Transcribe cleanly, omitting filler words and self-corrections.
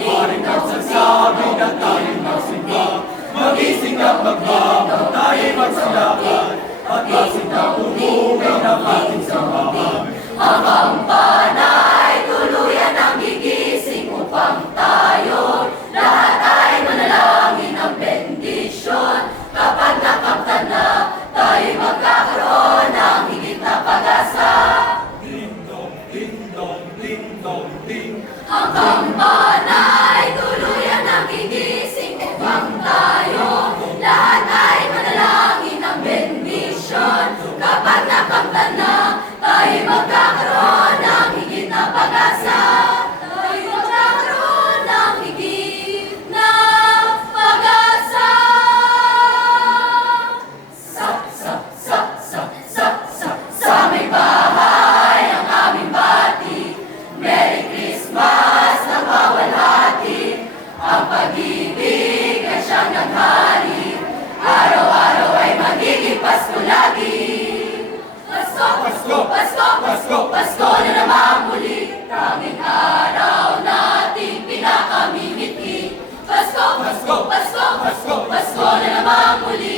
Maring nagsasabi na tayo'y magsimba, magising at magbabang tayo'y magsilakad, at lasing na umuwi ng ating sambahan. Ang kampanay tuluyan ang gigising upang tayo lahat ay manalangin ng bendisyon. Kapag nakamtan na, tayo'y magkakaroon ng higit na pag-asa. Ding dong, ding dong, ding dong, ding. Ang kampanay tuluyan ang gigising upang tayo lahat ay manalangin ng bendisyon. Kapag nakamtan na, tayo'y magkakaroon ng higit na pag-asa. Tayo'y magkakaroon ng higit na pag-asa. Sa may bahay ang aming bati. Merry Christmas na mawalhati. Ang pag-ibig ay siyang naghari. Araw-araw ay magiging Pasko lagi. Pasko, Pasko, Pasko, Pasko, Pasko na naman muli. Tanging araw nating pinakamimiti. Pasko, Pasko, Pasko, Pasko, Pasko na naman muli.